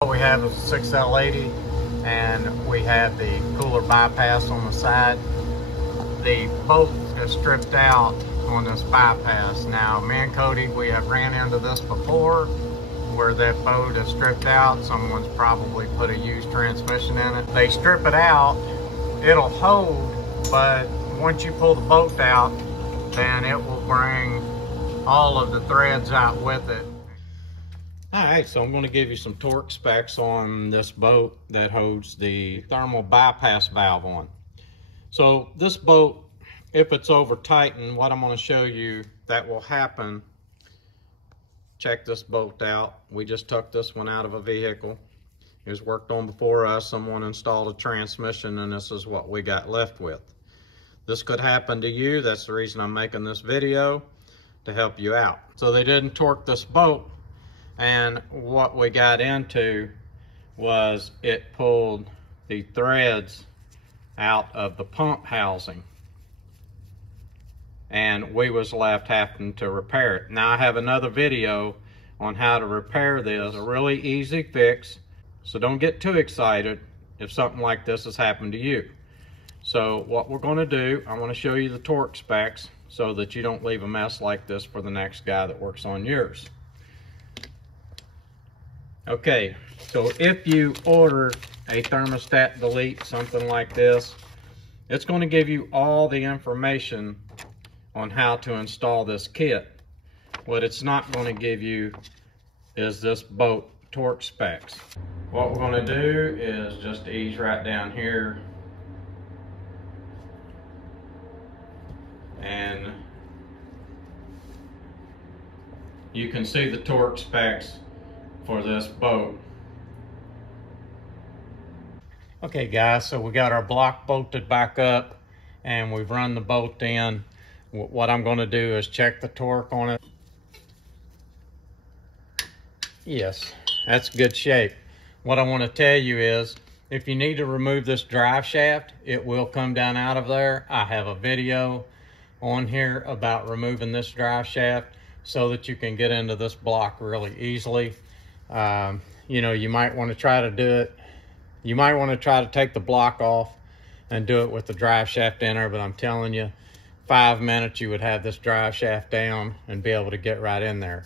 What we have is a 6L80 and we have the cooler bypass on the side. The bolt is stripped out on this bypass. Now, me and Cody, we have ran into this before where that bolt is stripped out. Someone's probably put a used transmission in it. They strip it out, it'll hold, but once you pull the bolt out, then it will bring all of the threads out with it. All right, so I'm going to give you some torque specs on this boat that holds the thermal bypass valve on. So this boat, if it's over tightened, what I'm going to show you that will happen, check this bolt out. We just took this one out of a vehicle. It was worked on before us. Someone installed a transmission and this is what we got left with. This could happen to you. That's the reason I'm making this video, to help you out. So they didn't torque this boat. And what we got into was it pulled the threads out of the pump housing. And we was left having to repair it. Now I have another video on how to repair this. A really easy fix. So don't get too excited if something like this has happened to you. So what we're going to do, I want to show you the torque specs so that you don't leave a mess like this for the next guy that works on yours. Okay, so if you order a thermostat delete, something like this, it's going to give you all the information on how to install this kit. What it's not going to give you is this boat torque specs. What we're going to do is just ease right down here and you can see the torque specs for this boat. Okay guys, so we got our block bolted back up and we've run the bolt in. What I'm going to do is check the torque on it. Yes, that's good shape. What I want to tell you is, if you need to remove this drive shaft, it will come down out of there. I have a video on here about removing this drive shaft so that you can get into this block really easily. You know, you might want to try to do it. You might want to try to take the block off and do it with the drive shaft in there, but I'm telling you, 5 minutes you would have this drive shaft down and be able to get right in there.